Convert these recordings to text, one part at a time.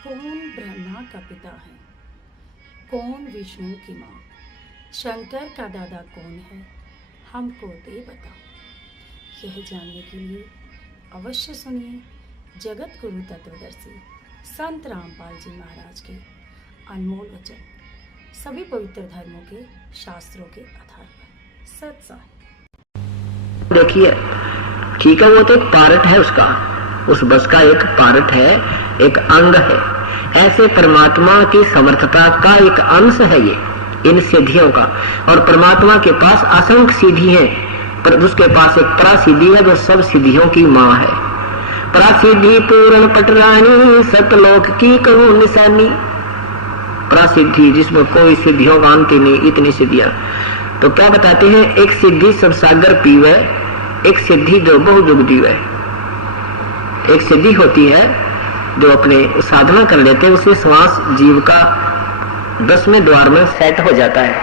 कौन ब्रह्मा का पिता है, कौन विष्णु की माँ, शंकर का दादा कौन है, हमको दे बता। यह जानने के लिए अवश्य सुनिए जगत गुरु तत्वदर्शी संत रामपाल जी महाराज के अनमोल वचन, सभी पवित्र धर्मों के शास्त्रों के आधार पर सत्साई। देखिए, ठीक है, वो तो एक पार्ट है उसका, उस बस का एक पार्ट है, एक अंग है। ऐसे परमात्मा की समर्थता का एक अंश है ये, इन सिद्धियों का। और परमात्मा के पास असंख्य सिद्धि है, पर उसके पास एक परासिद्धि है जो सब सिद्धियों की माँ है। परासिद्धि पूर्ण पटरानी, सतलोक की कहूं निशानी। परासिद्धि जिसमें कोई सिद्धियों का अंत ही नहीं, इतनी सिद्धियां। तो क्या बताते हैं, एक सिद्धि सब सागर पीवे, एक सिद्धि जो बहु जुग जीवे। एक सिद्धि होती है जो अपने साधना कर लेते हैं, उससे श्वास जीव का 10वें द्वार में सेट हो जाता है,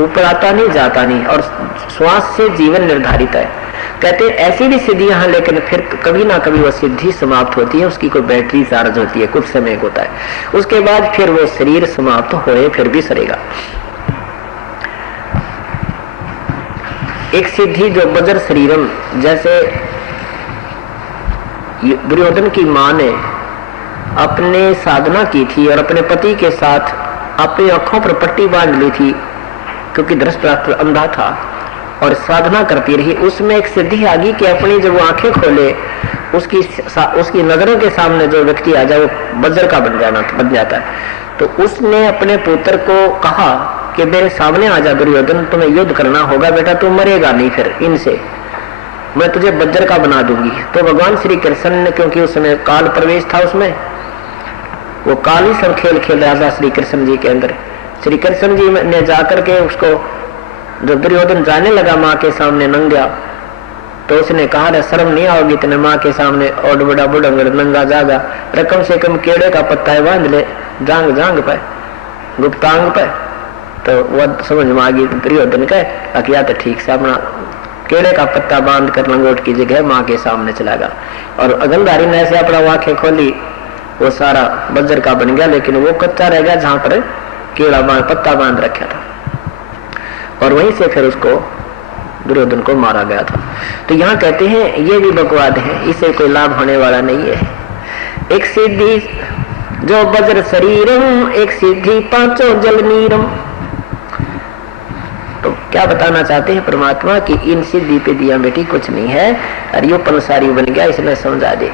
ऊपर आता नहीं जाता नहीं, और श्वास से जीवन निर्धारित है। कहते हैं ऐसी भी सिद्धियां हैं, लेकिन फिर कभी ना कभी वह सिद्धि समाप्त होती है, उसकी कोई बैटरी चार्ज होती है, कुछ समय होता है, उसके बाद फिर वो शरीर समाप्त होए फिर भी सरेगा। एक सिद्धि जो बजर शरीरम, जैसे दुर्योधन की मां ने अपने साधना की थी और अपने पति के साथ अपनी आंखों पर पट्टी बांध ली थी, क्योंकि धृतराष्ट्र अंधा था और साधना करती रही। उसमें एक सिद्धि आ गई कि अपनी जब वो आंखें खोले, उसकी नजरों के सामने जो व्यक्ति आ जाए वो वज्र का बन जाता है। तो उसने अपने पुत्र को कहा कि मेरे सामने आ जा दुर्योधन, तुम्हें युद्ध करना होगा बेटा, तू मरेगा नहीं, फिर इनसे मैं तुझे वज्र का बना दूंगी। तो भगवान श्री कृष्ण ने, क्योंकि उस समय काल प्रवेश था उसमें, वो काल ही सब खेल खेल रहा था श्री कृष्ण जी के अंदर। श्री कृष्ण जी ने जाकर के उसको, जब दुर्योधन जाने लगा माँ के सामने नंगा, तो उसने कहा रे शर्म नहीं आओगी तेने माँ के सामने और बड़ा बुढ़ंगड़ नंगा जागा, कम से कम केड़े का पत्ता है बांध ले जांग जांग पे, गुप्तांग पे। तो वह समझ में आ गई दुर्योधन का, अकिया तो ठीक से अपना केड़े का पत्ता बांध कर लंगोट की जगह माँ के सामने चला गया। और अगंधारी ने ऐसे अपना आंखें खोली, वो सारा वज्र का बन गया, लेकिन वो कच्चा रह गया जहां पर केड़ा पत्ता बांध रखा था, और वहीं से फिर उसको दुर्योधन को मारा गया था। तो यहाँ कहते हैं ये भी बकवाद है, इससे कोई लाभ होने वाला नहीं है। एक सिद्धि जो वज्र शरीरम, एक सिद्धि पांचों जल नीरम। तो क्या बताना चाहते हैं परमात्मा की इन सिद्धि पे दिया बेटी कुछ नहीं है, और यो पंसारी बन गया, इसलिए समझा दे।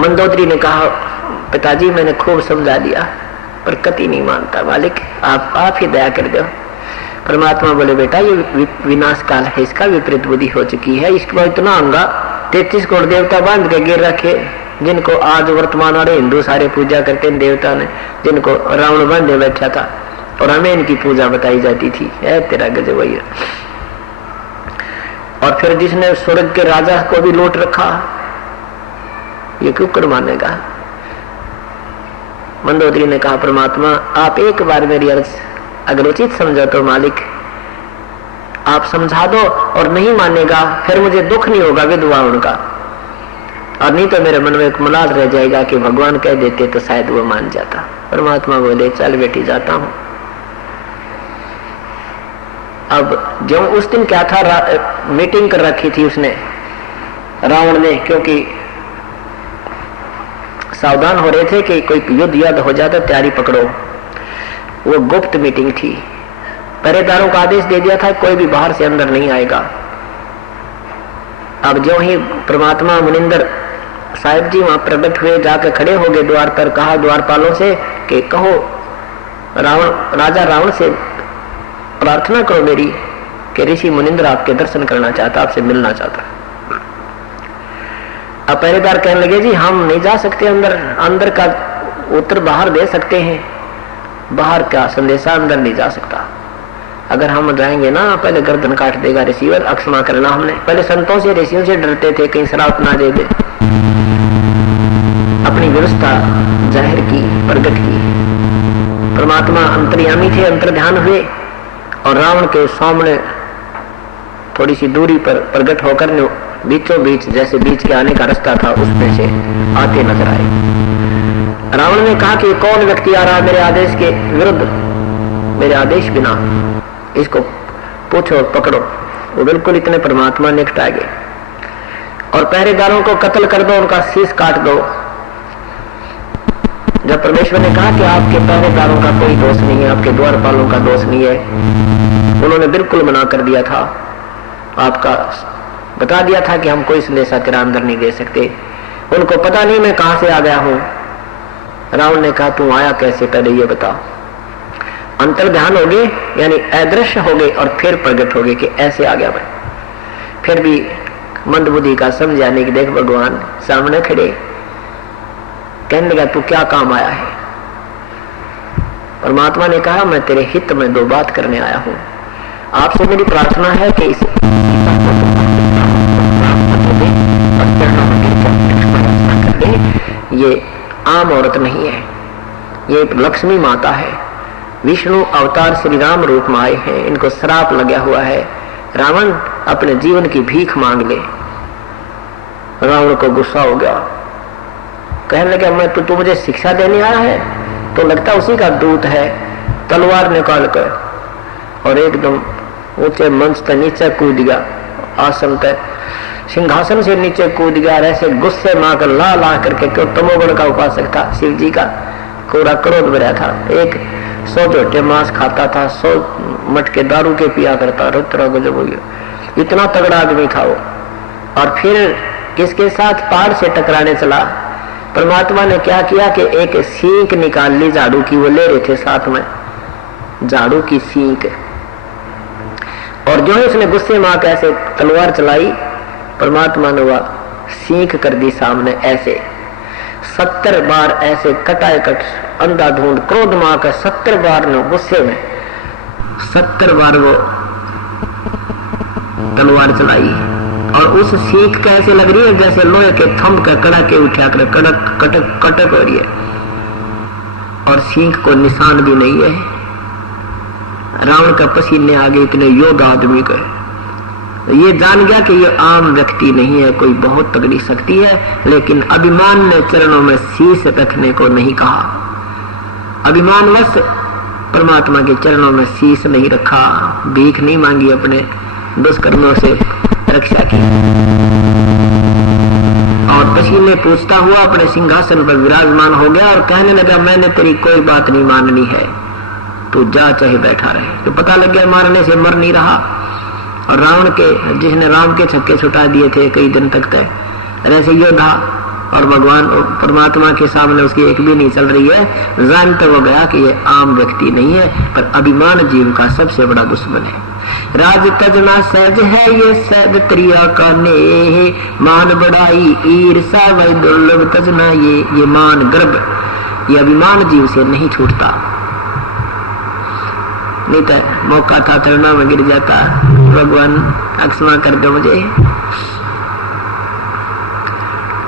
मंदोदरी ने कहा पिताजी मैंने खूब समझा दिया, पर कति नहीं मानता, मालिक आप ही दया कर दो। परमात्मा बोले बेटा ये विनाश काल है, इसका विपरीत बुद्धि हो चुकी है, इसको इतना अंगा 33 करोड़ देवता बांध के गिर रखे, जिनको आज वर्तमान वाले हिंदू सारे पूजा करते हैं देवता ने, जिनको रावण बांधे बैठा था, और हमें इनकी पूजा बताई जाती थी। तेरा गजब भैया। और फिर जिसने स्वर्ग के राजा को भी लूट रखा, ये क्यों कर मानेगा। मंदोदरी ने कहा परमात्मा आप एक बार मेरी अर्ज अगर उचित समझो तो मालिक आप समझा दो, और नहीं मानेगा फिर मुझे दुख नहीं होगा विधवा उनका, और नहीं तो मेरे मन में एक मलाल रह जाएगा कि भगवान कह देते तो शायद वो मान जाता। परमात्मा बोले चल बेटी जाता हूं। अब जो उस दिन क्या था, मीटिंग कर रखी थी उसने रावण ने, क्योंकि सावधान हो रहे थे कि कोई युद्ध हो जाता तैयारी पकड़ो। वो गुप्त मीटिंग थी, पहरेदारों को आदेश दे दिया था कोई भी बाहर से अंदर नहीं आएगा। अब जो ही परमात्मा मुनिंदर साहिब जी वहां प्रकट हुए, जाकर खड़े हो गए द्वार पर, कहा द्वारपालों से कि कहो राजा रावण से प्रार्थना करो मेरी कि ऋषि मुनिंदर आपके दर्शन करना चाहता, आपसे मिलना चाहता। अब पहरेदार कहने लगे जी हम नहीं जा सकते अंदर, अंदर का उत्तर बाहर दे सकते हैं, बाहर का संदेशा अंदर नहीं जा सकता। अगर हम जाएंगे ना पहले गर्दन काट देगा रिसीवर, अक्षमा करना। हमने पहले संतों से ऋषियों से डरते थे कहीं श्राप ना दे दे। अपनी व्यवस्था जाहिर की, प्रकट की। परमात्मा अंतर्यामी थे, अंतर्ध्यान हुए और रावण के सामने थोड़ी सी दूरी पर प्रकट होकर बीचों बीच जैसे बीच के आने का रास्ता था उसमें से आते नजर आए। रावण ने कहा कि कौन व्यक्ति आ रहा है मेरे आदेश के विरुद्ध, मेरे आदेश बिना, इसको पूछो पकड़ो। वो बिल्कुल इतने परमात्मा निकट आ गए और पहरेदारों को कत्ल कर दो, उनका शीश काट दो। जब परमेश्वर ने कहा कि आपके पहरेदारों का कोई दोष नहीं है, आपके द्वारपालों का दोष नहीं है, उन्होंने बिल्कुल मना कर दिया था, आपका बता दिया था कि हम कोई संदेशा तेरा अंदर नहीं दे सकते। उनको पता नहीं मैं कहां से आ गया हूं। रावण ने कहा तू आया कैसे, पहले ये बता। अंतर्ध्यान हो गए यानी अदृश्य हो गए और फिर प्रकट हो गए कि ऐसे आ गया मैं। फिर भी मंदबुद्धि का समझाने की देख भगवान सामने खड़े, कहने लगा तू क्या काम आया है। परमात्मा ने कहा मैं तेरे हित में दो बात करने आया हूं। आपसे मेरी प्रार्थना है कि इस ये आम औरत नहीं है, ये लक्ष्मी माता है। विष्णु अवतार श्री राम रूप में आए हैं, इनको श्राप लगा हुआ है। रावण अपने जीवन की भीख मांग ले। रावण को गुस्सा हो गया, कहने लगा मैं तू मुझे शिक्षा देने आया है, तो लगता उसी का दूत है। तलवार निकाल कर और एकदम ऊंचे मंच तक नीचे कूद गया, आसन तक सिंहासन से नीचे कूद गया। ऐसे गुस्से मां कर ला ला करके, क्यों तमोगुण का उपासक था, शिव जी का पूरा क्रोध भरा था। 100 झोटे मांस खाता था, 100 मटके दारू के पिया करता, रुद्र गजब हो गया, इतना तगड़ा आदमी था वो। और फिर किसके साथ पहाड़ से टकराने चला। परमात्मा ने क्या किया कि एक सींक निकाल ली झाड़ू की, वो ले रहे थे साथ में झाड़ू की सींक, और जो ही उसने गुस्से में आकर ऐसे तलवार चलाई, परमात्मा ने वह सींक कर दी सामने। ऐसे 70 बार ऐसे कटाकट अंधाधुंध क्रोध में आकर 70 बार ने गुस्से में 70 बार वो तलवार चलाई। और उस सीख कैसे लग रही है जैसे लोहे के थंब का कड़के उठा कर कड़क कटक कटक हो रही है, और सीख को निशान भी नहीं है। रावण का पसीने आगे इतने योद्धा आदमी का, ये जान गया कि ये आम व्यक्ति नहीं है, कोई बहुत तगड़ी शक्ति है। लेकिन अभिमान ने चरणों में शीश रखने को नहीं कहा। अभिमानवश परमात्मा के चरणों में शीश नहीं रखा, भीख नहीं मांगी, अपने दुष्कर्मों से रक्षा की, और पसीने पूछता हुआ अपने सिंहासन पर विराजमान हो गया और कहने लगा मैंने तेरी कोई बात नहीं माननी है, तू जा चाहे बैठा रहे। तो पता लग गया मारने से मर नहीं रहा। और रावण के, जिसने राम के छक्के छुटा दिए थे कई दिन तक तय, ऐसे योद्धा और भगवान परमात्मा के सामने उसकी एक भी नहीं चल रही है। जानता हो गया कि ये आम व्यक्ति नहीं है, पर अभिमान जीव का सबसे बड़ा दुश्मन है। राज तजना सहज है ये सहज त्रिया का नेह, मान बढ़ाई ईर्षा वही दुर्लभ तजना, ये मान गर्भ, ये अभिमान जीव से नहीं छूटता। नहीं तो मौका था चरणों में गिर जाता, भगवान क्षमा कर दो मुझे।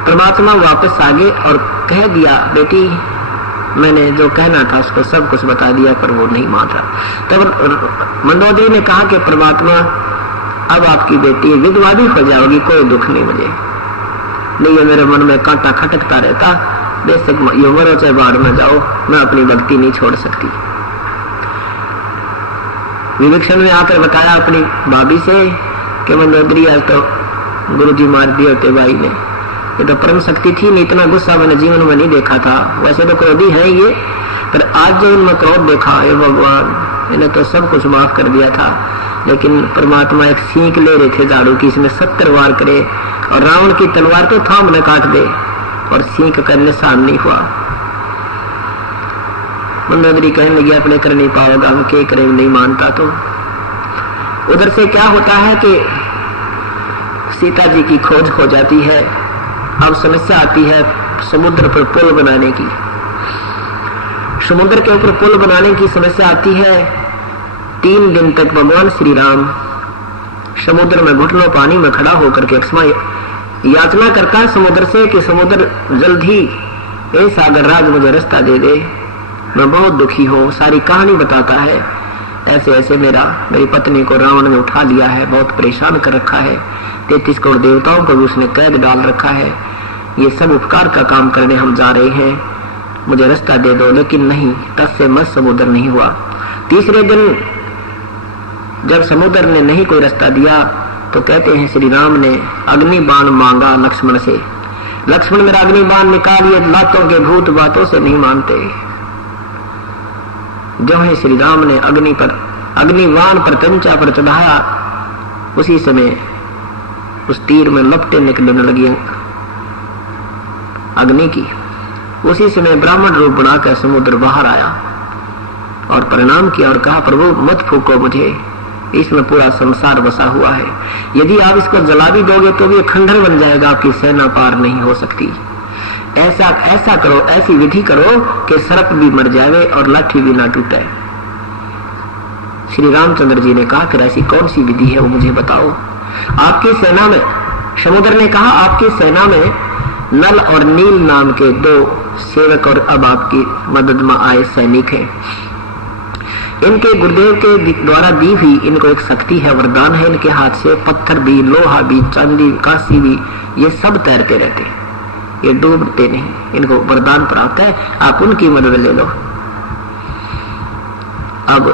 परमात्मा वापस आ गए और कह दिया बेटी मैंने जो कहना था उसको सब कुछ बता दिया, पर वो नहीं मान रहा। तब मंदोदरी ने कहा कि परमात्मा अब आपकी बेटी विधवा भी हो जाओगी, कोई दुख नहीं मुझे, नहीं ये मेरे मन में कांटा खटकता रहता, बेशक ये मरो चाहे बाढ़ में जाओ, मैं अपनी भक्ति नहीं छोड़ सकती। विवेक्षण ने आकर बताया अपनी भाभी से कि मंदोदरी आज तो गुरुजी मार दिए होते भाई ने, ये तो परम शक्ति थी, नहीं इतना गुस्सा मैंने जीवन में नहीं देखा था। वैसे तो क्रोधी है ये, पर आज जो इनमें क्रोध देखा, ये भगवान इन्हें तो सब कुछ माफ कर दिया था। लेकिन परमात्मा एक सींक ले रहे थे झाड़ू की, इसमें 70 वार करे और रावण की तलवार तो थाम न काट दे और सींक का निशान नहीं हुआ। मंदोदरी कहने लगी अपने कर नहीं पाएगा, हम क्या करें, नहीं मानता। तो उधर से क्या होता है कि सीता जी की खोज हो जाती है। अब समस्या आती है समुद्र पर पुल बनाने की। समुद्र के ऊपर पुल बनाने की समस्या आती है। 3 दिन तक भगवान श्री राम समुद्र में घुटनों पानी में खड़ा होकर के क्षमा याचना करता है समुद्र से कि समुद्र जल्द ही सागर राज मुझे रास्ता दे दे, मैं बहुत दुखी हूँ। सारी कहानी बताता है ऐसे ऐसे मेरी पत्नी को रावण ने उठा लिया है, बहुत परेशान कर रखा है, 33 करोड़ देवताओं को भी उसने कैद डाल रखा है, ये सब उपकार का काम करने हम जा रहे हैं, मुझे रास्ता दे दो। लेकिन नहीं, तब से मत समुद्र नहीं हुआ। तीसरे दिन जब समुद्र ने नहीं कोई रास्ता दिया तो कहते हैं श्री राम ने अग्नि बाण मांगा लक्ष्मण से। लक्ष्मण मेरा अग्नि बाण निकालिए, लातों के भूत बातों से नहीं मानते। जो है श्री राम ने अग्निबाण पर कंचा पर चढ़ाया, उसी समय उस तीर में लपटें निकलने लगी अग्नि की। उसी समय ब्राह्मण रूप बनाकर समुद्र बाहर आया और प्रणाम किया और कहा, प्रभु मत फूको मुझे, इसमें पूरा संसार बसा हुआ है, यदि आप इसको जला भी दोगे तो भी खंडर बन जाएगा, आपकी सेना पार नहीं हो सकती। ऐसा करो, ऐसी विधि करो कि सर्प भी मर जाए और लाठी भी ना टूटे। श्री रामचंद्र जी ने कहा, फिर ऐसी कौन सी विधि है वो मुझे बताओ। आपकी सेना में, समुद्र ने कहा, आपकी सेना में नल और नील नाम के 2 सेवक और अब आपकी मदद में आए सैनिक हैं। इनके गुरुदेव के द्वारा दी हुई इनको एक शक्ति है, वरदान है, इनके हाथ से पत्थर भी, लोहा भी, चांदी, कांसी भी, ये सब तैरते रहते हैं, ये डूबते नहीं, इनको वरदान प्राप्त है, आप उनकी मदद ले लो। अब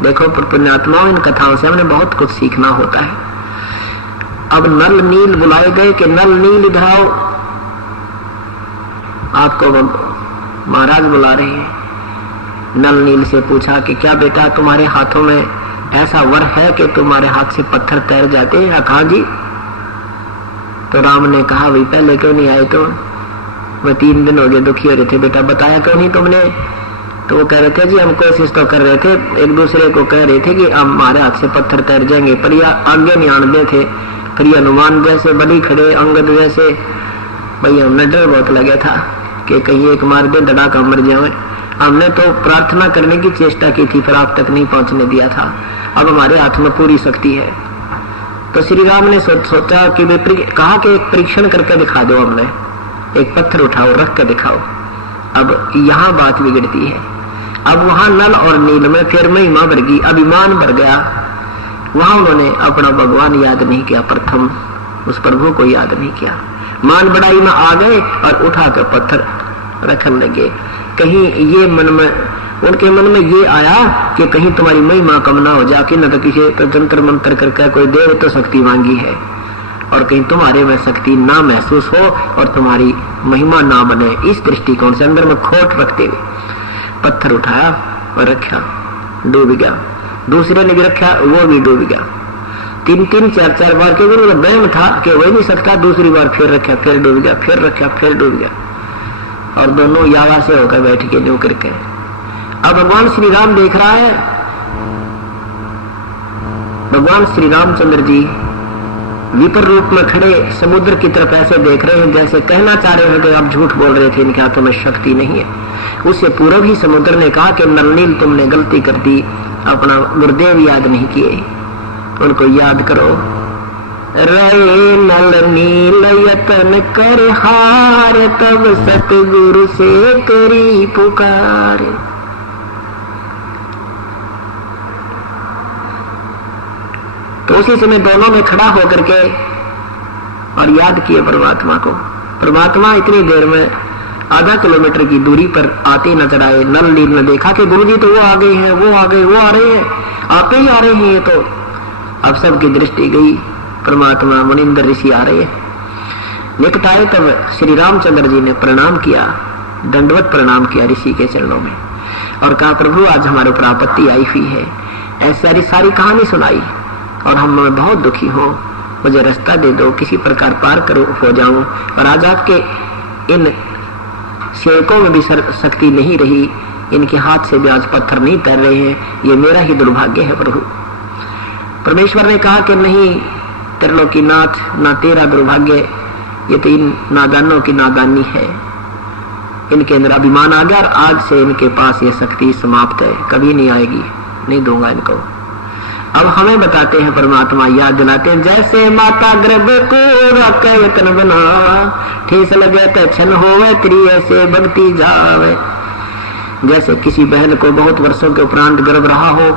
देखो पुण्यात्माओं, इन कथाओं से हमने बहुत कुछ सीखना होता है। अब नल नील बुलाए गए कि नल नील इधर आओ, आपको महाराज बुला रहे हैं। नल नील से पूछा कि क्या बेटा तुम्हारे हाथों में ऐसा वर है कि तुम्हारे हाथ से पत्थर तैर जाते हैं? कहा जी। तो राम ने कहा, भाई पहले क्यों नहीं आए? तो मैं 3 दिन हो गए दुखी हो रहे थे। बेटा बताया क्यों नहीं तुमने? तो वो कह रहे थे, जी हम कोशिश तो कर रहे थे, एक दूसरे को कह रहे थे कि हमारे हाथ से पत्थर तैर जाएंगे, पर यह आगे नहीं आने थे। फिर ये हनुमान जैसे बड़ी खड़े, अंगद जैसे, भाई हमने डर बहुत लगा था कि कहीं एक मार दे, धड़ाका मर जाए। हमने तो प्रार्थना करने की चेष्टा की थी, पर आप तक नहीं पहुंचने दिया था। अब हमारे हाथ में पूरी शक्ति है। तो श्री राम ने सोचा कि कहा कि एक परीक्षण करके दिखा दो, हमने एक पत्थर उठाओ, रख कर दिखाओ। अब यहाँ बात बिगड़ती है। अब वहां नल और नील में फिर महिमा भर गई, अभिमान भर गया। वहां उन्होंने अपना भगवान याद नहीं किया, प्रथम उस प्रभु को याद नहीं किया। मान बढ़ाई में आ गए और उठाकर पत्थर रखने लगे। कहीं ये मन में, उनके मन में ये आया कि कहीं तुम्हारी महिमा कम ना हो जाके, न तो किसी तो जंतर मंत्र करके कोई देव तो शक्ति मांगी है, और कहीं तुम्हारे में शक्ति ना महसूस हो और तुम्हारी महिमा ना बने। इस दृष्टिकोण से अंदर में खोट रखते हुए पत्थर उठाया और रखा, डूब गया। दूसरे ने भी रखा, वो भी डूब गया। 3-3, 4-4 बार, क्योंकि उनको बहम था कि हो ही नहीं सकता। दूसरी बार फिर रखा, फिर डूब गया, फिर रखा, फिर डूब गया, और दोनों यावा से होकर बैठ के न्यू करके। अब भगवान श्री राम देख रहा है, भगवान श्री रामचंद्र जी विपर रूप में खड़े समुद्र की तरफ ऐसे देख रहे हैं जैसे कहना चाह रहे हैं कि आप झूठ बोल रहे थे, इनके हाथों में शक्ति नहीं है। उससे पूर्व ही समुद्र ने कहा कि नलनील तुमने गलती कर दी, अपना गुरुदेव याद नहीं किए, उनको याद करो। रे नल नील यतन कर हार, तब सतगुरु से करी पुकार। तो उसी समय दोनों ने खड़ा होकर के और याद किए परमात्मा को। परमात्मा इतनी देर में आधा किलोमीटर की दूरी पर आते नजर आए। नल नील ने देखा कि गुरुजी तो वो आ गए हैं, वो आ गए, वो आ रहे हैं, आते ही आ रहे हैं। ये तो अब सबकी दृष्टि गई, परमात्मा मुनिंदर ऋषि आ रहे हैं। निकट आए तब श्री रामचंद्र जी ने प्रणाम किया, दंडवत प्रणाम किया ऋषि के चरणों में, और कहा, प्रभु आज हमारे ऊपर आपत्ति आई हुई है। ऐसी सारी कहानी सुनाई और हम बहुत दुखी हो, मुझे रास्ता दे दो, किसी प्रकार पार करो हो जाऊं। और आज आपके इन सेवकों में भी शक्ति नहीं रही, इनके हाथ से भी आज पत्थर नहीं तैर रहे हैं, ये मेरा ही दुर्भाग्य है प्रभु। परमेश्वर ने कहा कि नहीं त्रिलोकीनाथ, ना तेरा दुर्भाग्य, ये तो इन नादानों की नादानी है। इनके अंदर अभिमान आ गया और आज से इनके पास ये शक्ति समाप्त है, कभी नहीं आएगी, नहीं दूंगा इनको। अब हमें बताते हैं परमात्मा, याद दिलाते हैं, जैसे माता गर्भ को रखे यतन बना, ठेस लगे तो छन होवे, त्रि ऐसे भक्ति जावे। जैसे किसी बहन को बहुत वर्षों के उपरांत गर्भ रहा हो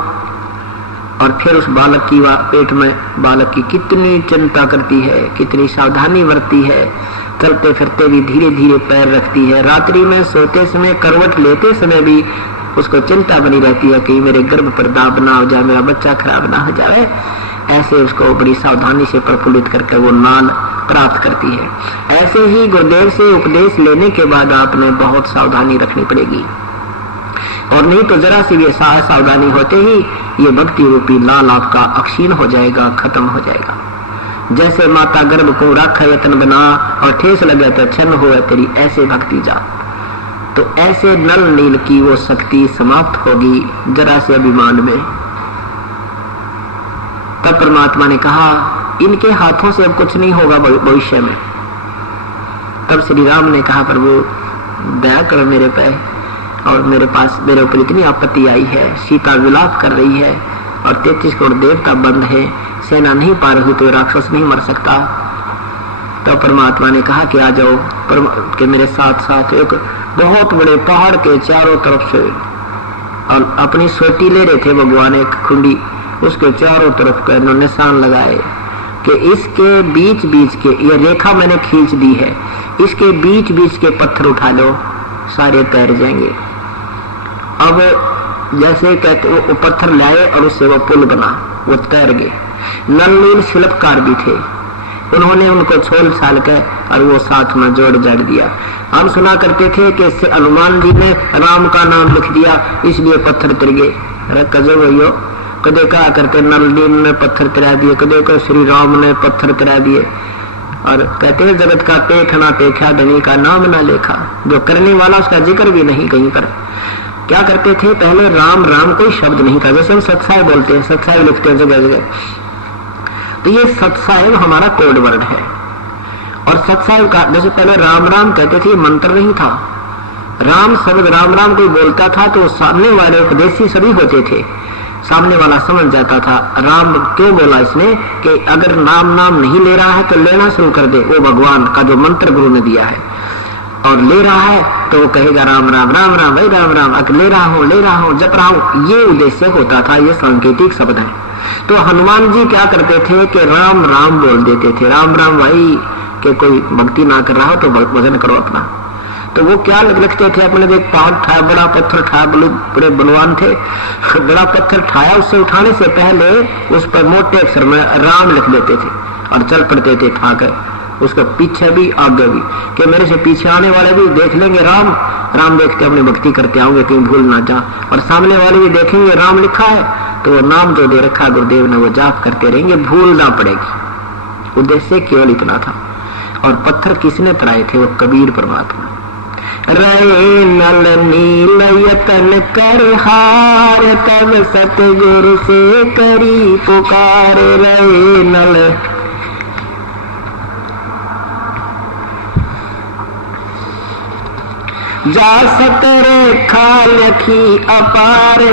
और फिर उस बालक की पेट में बालक की कितनी चिंता करती है, कितनी सावधानी बरतती है, चलते फिरते भी धीरे धीरे पैर रखती है, रात्रि में सोते समय करवट लेते समय भी उसको चिंता बनी रहती है कि मेरे गर्भ पर दाब ना हो जाए, मेरा बच्चा खराब ना हो जाए। ऐसे उसको बड़ी सावधानी से प्रफुल्लित करके वो नाल प्राप्त करती है। ऐसे ही गुरुदेव से उपदेश लेने के बाद आपने बहुत सावधानी रखनी पड़ेगी, और नहीं तो जरा सी भी सावधानी होते ही ये भक्ति रूपी लाल आपका अक्षीण हो जाएगा, खत्म हो जाएगा। जैसे माता गर्भ को राखा यत्न बना और ठेस लगे तो छन्न हो तेरी, ऐसे भक्ति जा, तो ऐसे नल नील की वो शक्ति समाप्त होगी जरा से अभिमान में। तब परमात्मा ने कहा इनके हाथों से अब कुछ नहीं होगा भविष्य में। तब श्री राम ने कहा प्रभु दया करो मेरे पे, और मेरे ऊपर इतनी आपत्ति आई है, सीता विलाप कर रही है और 33 करोड़ देवता बंद है, सेना नहीं पा रही तो राक्षस नहीं मर सकता। तो परमात्मा ने कहा कि आ जाओ कि मेरे साथ साथ एक बहुत बड़े पहाड़ के चारों तरफ से, और अपनी सोटी ले रहे थे भगवान एक खुंडी, उसके चारों तरफ का निशान लगाए कि इसके बीच बीच के, ये रेखा मैंने खींच दी है, इसके बीच बीच के पत्थर उठा लो सारे तैर जाएंगे। अब जैसे कहते वो पत्थर लाए और उससे वो पुल बना, वो तैर गए। नल नील शिल्पकार भी थे, उन्होंने उनको छोल छाल के और वो साथ में जोड़ जाड़ दिया। हम सुना करते थे कि इससे हनुमान जी ने राम का नाम लिख दिया इसलिए पत्थर तिर गए। अरे कजो भैयो, कदे कहा करते नल नील ने पत्थर तिरा दिए, कदे को श्री राम ने पत्थर तिरा दिए। और कहते हैं जगत का पेख ना पेखा, धनी का नाम ना लेखा। जो करने वाला उसका जिक्र भी नहीं कहीं पर। क्या करते थे पहले, राम राम कोई शब्द नहीं था, जैसे हम सत्साय बोलते हैं, सत्साय लिखते हैं जगह जगह, तो ये सत्साय हमारा कोड वर्ड है। और सत्साय का जैसे पहले राम राम कहते थे, मंत्र नहीं था। राम शब्द राम राम कोई बोलता था तो सामने वाले उपदेशी सभी होते थे, सामने वाला समझ जाता था राम क्यों बोला इसने, कि अगर नाम नाम नहीं ले रहा है तो लेना शुरू कर दे, वो भगवान का जो मंत्र गुरु ने दिया है, और ले रहा है तो वो कहेगा राम राम राम राम भाई राम राम, अगर ले रहा हूँ जप रहा हूँ, ये उद्देश्य होता था, ये सांकेतिक शब्द है। तो हनुमान जी क्या करते थे कि राम राम बोल देते थे, राम राम भाई, कि कोई भक्ति ना कर रहा हो तो भजन करो अपना। तो वो क्या लिखते थे, अपने एक पहाड़ ठाया, बड़ा पत्थर ठाया, बड़े बलवान थे, बड़ा पत्थर ठाया, उससे उठाने से पहले उस पर मोटे अक्षर में राम लिख देते थे और चल पड़ते थे ठाकर, उसके पीछे भी आगे भी, कि मेरे से पीछे आने वाले भी देख लेंगे राम राम, देखते अपनी भक्ति करते आओगे कहीं भूल ना जा, और सामने वाले भी देखेंगे राम लिखा है तो वो नाम जो दे रखा गुरुदेव ने वो जाप करते रहेंगे, भूल ना पड़ेगी। उद्देश्य केवल इतना था। और पत्थर किसने तराए थे, वो कबीर परमात्मा। रे नल नील यतन कर हार, तब सतगुरु से करी पुकार। रे नल जा सतर खालखी अपार,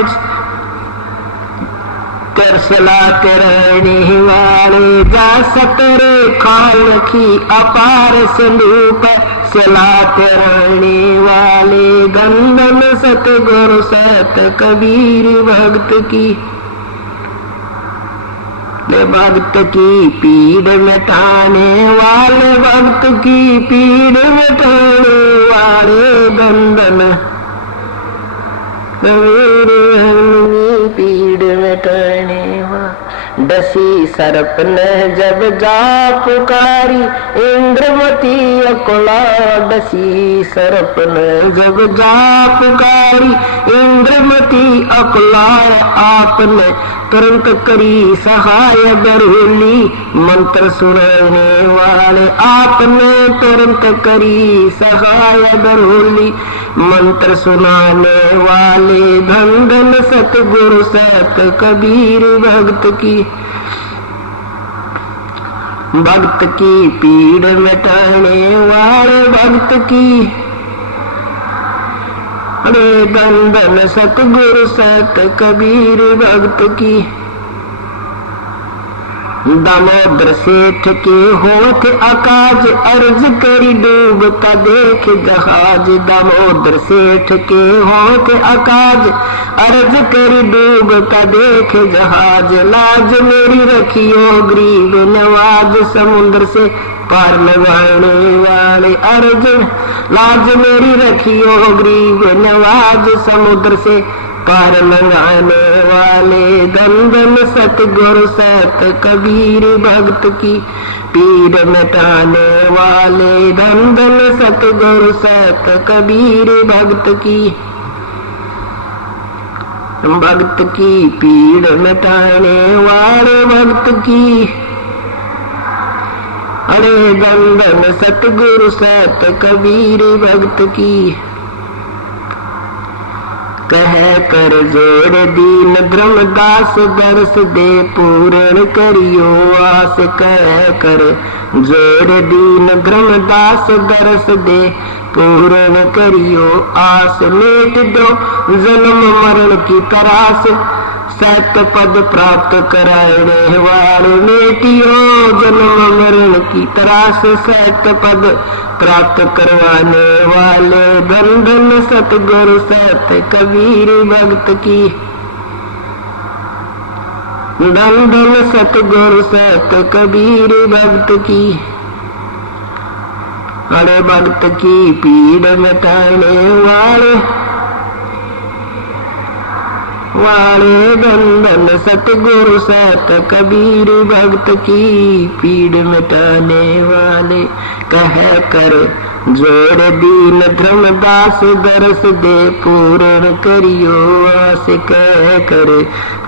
तरसला करने वाले जा सतर खालखी अपार, संदूप सला करने वाले। गंदन सतगुरु सत कबीर भक्त की, भक्त की पीड़ मिटाने वाले, भक्त की पीड़ मिटाने वाले। गंदन कबीर पीड़ मिटाने वाले। डसी सर्प ने जब जा पुकारी, इंद्रमती अकुला। डसी सर्प ने जब जा पुकारी, इंद्रमती अकुला। आपने तुरंत करी सहाय बरूली, मंत्र सुनाने वाले। आपने तुरंत करी सहाय बरूली, मंत्र सुनाने वाले। धन धन सतगुरु सत कबीर भक्त की, भक्त की पीड़ मिटाने वाले। भक्त की अरे धन धन सतगुरु सत कबीर भक्त की। दामोदर सेठ के होठ आकाज अर्ज करी डूबता देख जहाज। दामोदर सेठ के होठ आकाज अर्ज करी डूबता देख जहाज। लाज मेरी रखियो गरीब नवाज समुद्र से पार लगाने वाले अर्ज। लाज मेरी रखियो गरीब नवाज समुद्र से पार लगाने वाले। धन धन सतगुरु सत कबीर भक्त की पीड़ मिटाने वाले। धन धन सतगुरु सत कबीर भक्त की पीड़ मिटाने वाले भक्त की। अरे धन धन सतगुरु सत कबीर भक्त की। कह कर जोड़ दीन धर्मदास दर्श दे पूर्ण करियो आस। कह कर जोड़ दीन धर्मदास दर्श दे पूर्ण करियो आस। मेट दो जन्म मरण की तरास सत पद प्राप्त कराने वाले। मेटियो जन्म मरण की तरास सत पद प्राप्त करवाने वाले। धन धन सतगुरु सत कबीर भक्त की। धन धन सतगुरु सत कबीर भक्त की। अरे भक्त की पीड़ मिटाने वाले धन धन सतगुरु सत कबीर भक्त की पीड़ मिटाने वाले। कह कर जोड़ दीन धर्मदास दर्श दे पूर्ण करियो आस। कह कर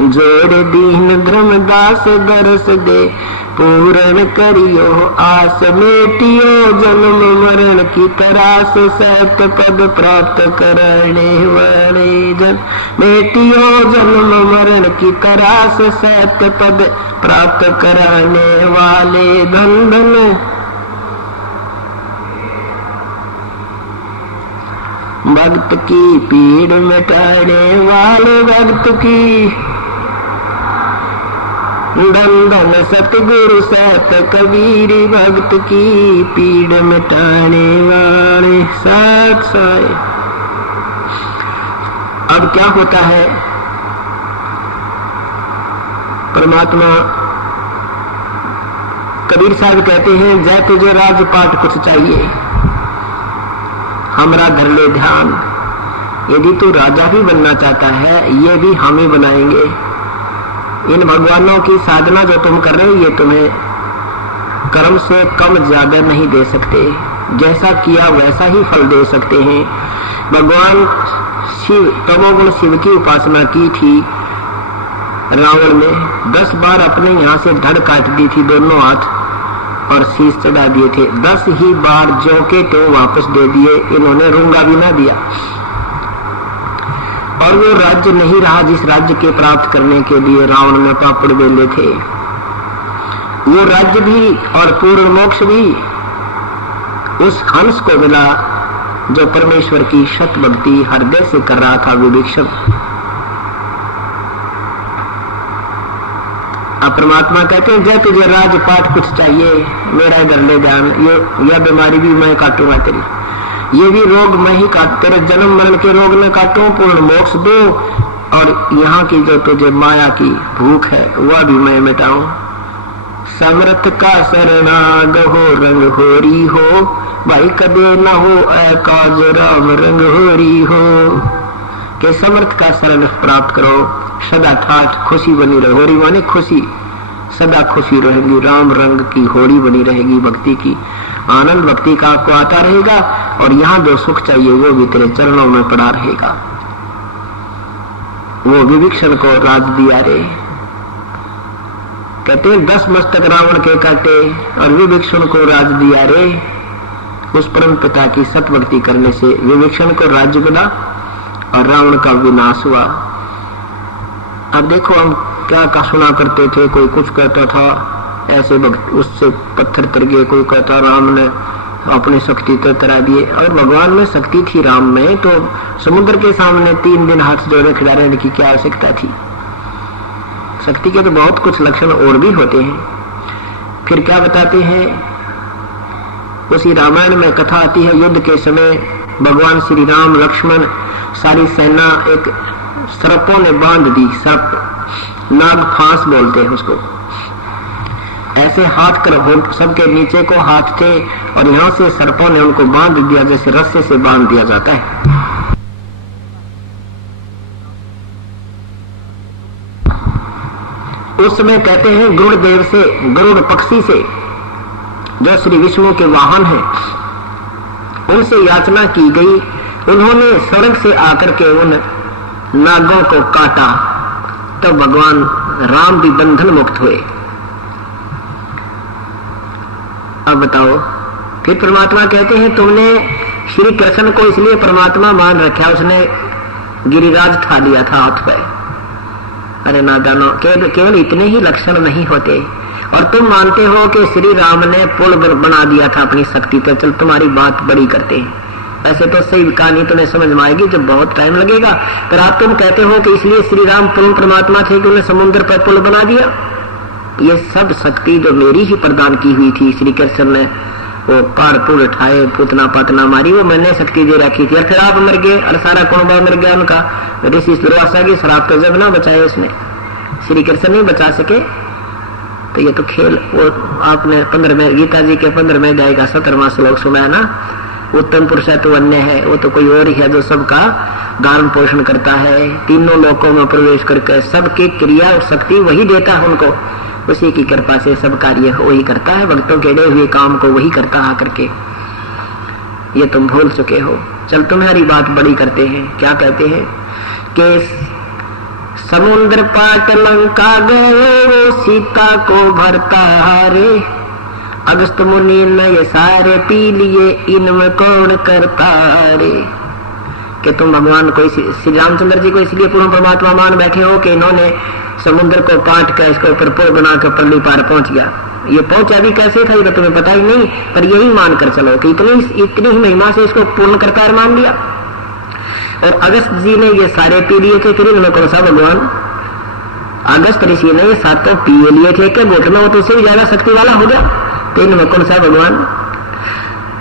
जोड़ दीन धर्मदास दर्श दे पूर्ण करियो आस। मेटियो जन्म मरण की तरास सत पद प्राप्त कराने वाले जन। मेटियो जन्म मरण की तरास सत पद प्राप्त कराने वाले। धन धन भक्त की पीड़ मिटाने वाले भक्त की। धन धन सतगुरु सत कबीर भक्त की पीड़ मिटाने वाले। सत साई। अब क्या होता है, परमात्मा कबीर साहब कहते हैं जय तुझे राजपाट कुछ चाहिए हमरा धर ले ध्यान। यदि तू राजा भी बनना चाहता है ये भी हम ही बनाएंगे। इन भगवानों की साधना जो तुम कर रहे हो ये तुम्हें कर्म से कम ज्यादा नहीं दे सकते। जैसा किया वैसा ही फल दे सकते हैं। भगवान शिव तमोगुण शिव की उपासना की थी रावण ने। 10 बार अपने यहाँ से धड़ काट दी थी दोनों हाथ और शीश चढ़ा दिए थे। 10 ही बार जो के तो वापस दे दिए। इन्होंने रूंगा भी ना दिया। और वो राज्य नहीं रहा जिस राज्य के प्राप्त करने के लिए रावण ने पापड़ बेले थे। वो राज्य भी और पूर्ण मोक्ष भी उस हंस को मिला जो परमेश्वर की शत भक्ति हृदय से कर रहा था विभीषण। अब परमात्मा कहते हैं जय तुझे राजपाट कुछ चाहिए मेरा इधर ले ध्यान। यह बीमारी भी मैं काटूंगा तेरी, ये भी रोग मैं ही काट, तेरे जन्म मरण के रोग न काटूं, पूर्ण मोक्ष दो और यहाँ की जो तुझे माया की भूख है वह भी मैं मिटाऊं। समर्थ का शरणाग हो रंग होरी हो भाई कदे न हो काज राम रंग होरी हो। के समर्थ का शरण प्राप्त करो सदा ठाठ खुशी बनी रहे। होरी माने खुशी, सदा खुशी रहेगी। राम रंग की होरी बनी रहेगी भक्ति की। आनंद भक्ति का आपको आता रहेगा और यहाँ जो सुख चाहिए वो भी तेरे चरणों में पड़ा रहेगा। वो विभीषण को राज दिया रे। कहते 10 मस्तक रावण के काटे और विभीषण को राज दिया रे। उस परम पिता की सतभक्ति करने से विभीषण को राज्य मिला और रावण का विनाश हुआ। अब देखो हम क्या का सुना करते थे, कोई कुछ कहता था ऐसे उससे पत्थर तर गए, कोई कहता राम ने अपनी शक्ति तो तरा दिए। और भगवान में शक्ति थी राम में तो समुद्र के सामने 3 दिन हाथ जोड़े खड़ा रहने की क्या आवश्यकता थी। शक्ति के तो बहुत कुछ लक्षण और भी होते हैं। फिर क्या बताते हैं, उसी रामायण में कथा आती है, युद्ध के समय भगवान श्री राम लक्ष्मण सारी सेना एक सर्पों ने बांध दी, सर्प नाग फांस बोलते हैं उसको, ऐसे हाथ कर सबके नीचे को हाथ थे और यहां से सर्पों ने उनको बांध दिया जैसे रस्से से बांध दिया जाता है। उस समय कहते हैं गरुड़ देव से, गरुड़ पक्षी से जो श्री विष्णु के वाहन हैं, उनसे याचना की गई। उन्होंने स्वर्ग से आकर के उन नागों को काटा, तो भगवान राम भी बंधन मुक्त हुए। अब बताओ, फिर परमात्मा कहते हैं तुमने श्री कृष्ण को इसलिए परमात्मा मान रखा, उसने गिरिराज ठा लिया था हाथ पे। अरे नादानो, केवल इतने ही लक्षण नहीं होते, और तुम मानते हो कि श्री राम ने पुल बना दिया था अपनी शक्ति, तो चल तुम्हारी बात बड़ी करते हैं। ऐसे तो सही कहानी तुम्हें समझ में आएगी जब बहुत टाइम लगेगा। पर आप तुम कहते हो कि इसलिए श्री राम पूर्ण परमात्मा थे कि उन्हें समुद्र पर पुल बना दिया। ये सब शक्ति जो मेरी ही प्रदान की हुई थी, श्री कृष्ण ने वो पहाड़ पुल उठाए, पूतना पातना मारी, वो मैंने शक्ति दे रखी थी। और फिर आप मर गए और सारा कुंबा मर गया उनका। ऋषि दुर्वासा की श्राप तो जब ना बचाए उसने, श्री कृष्ण नहीं बचा सके। तो ये तो खेल, वो आपने 15वें गीता जी के 15वें अध्याय का 17वां श्लोक सुना है ना, उत्तम पुरुष है तो अन्य है, वो तो कोई और ही है जो सबका धारण पोषण करता है, तीनों लोकों में प्रवेश करके सबकी क्रिया और शक्ति वही देता है उनको, उसी की कृपा से सब कार्य वही करता है, भक्तों के अड़े हुए काम को वही करता है करके। ये तुम भूल चुके हो। चल तुम्हारी बात बड़ी करते हैं। क्या कहते हैं कि समुद्र पाट लंका गए वो सीता को भरता रे, अगस्त मुनि ने ये सारे पी लिए इनमें कौन करता रे। कि तुम भगवान को, श्री रामचंद्र जी को इसलिए पूर्ण परमात्मा मान बैठे हो कि इन्होंने समुद्र को काट कर इसके ऊपर पुल बनाकर पल्ली पार पहुंच गया। ये पहुंचा भी कैसे था ये तो तुम्हें पता ही नहीं, पर यही मानकर चलो कि इतनी ही महिमा से इसको पूर्ण करता मान लिया। और अगस्त जी ने ये सारे पी लिए थे, फिर इनमें कौन सा भगवान? अगस्त ऋषि ने ये सातों पी लिए थे कि घुटना हो तो उससे भी ज्यादा शक्ति वाला हो गया, तो इनमें कौन सा भगवान?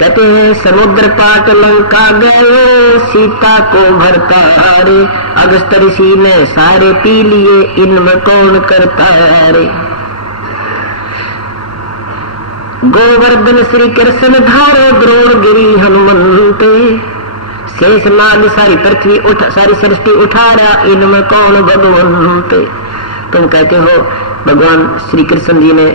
कहते हैं समुद्र पाट लंका गए सीता को भरता रे, अगस्त ऋषि ने सारे पी लिए इनमें कौन करता रे। गोवर्धन श्री कृष्ण धारो द्रोण गिरी हनुमंते, शेष नाग सारी पृथ्वी सारी सृष्टि उठा रहा इनमें कौन भगवंते। तुम कहते हो भगवान श्री कृष्ण जी ने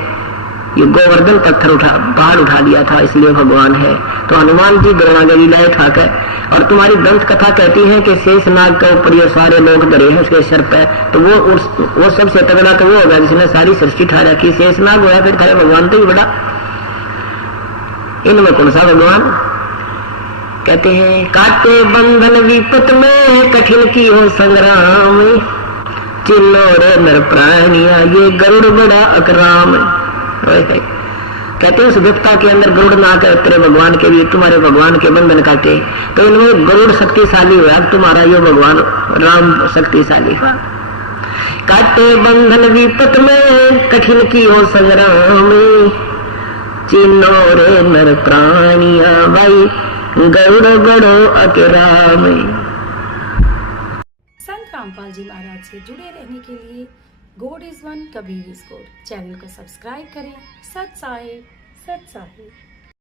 ये गोवर्धन पत्थर पहाड़ उठा लिया था इसलिए भगवान है, तो हनुमान जी द्रोणागिरी लाए उठाकर। और तुम्हारी दंत कथा कहती है कि शेष नाग के ऊपर ये सारे लोग डरे हैं उसके सर पे, तो वो सबसे तगड़ा तो वो होगा जिसने सारी सृष्टि ठा रखी। शेष नाग हुआ फिर था भगवान तो ही बड़ा, इनमें कौन सा भगवान? कहते हैं काटे बंधन विपत में कठिन की हो संग्राम, चिल्लोरे नर प्राणिया ये गरुड़ बड़ा अकराम। कहते हैं उस विपता के अंदर गरुड़ ना कर तेरे भगवान के भी तुम्हारे भगवान के बंधन काटे, तो इनमें गरुड़ शक्तिशाली हुआ, तुम्हारा ये भगवान राम शक्तिशाली हुआ। काटे बंधन विपत में कठिन की हो संग्राम, चिन्नोरे नर प्राणिया भाई गरुड़ बड़ो अकराम। संत रामपाल जी महाराज से जुड़े रहने के लिए God is one Kabir is God channel को सब्सक्राइब करें। सत साहिब सत साहिब।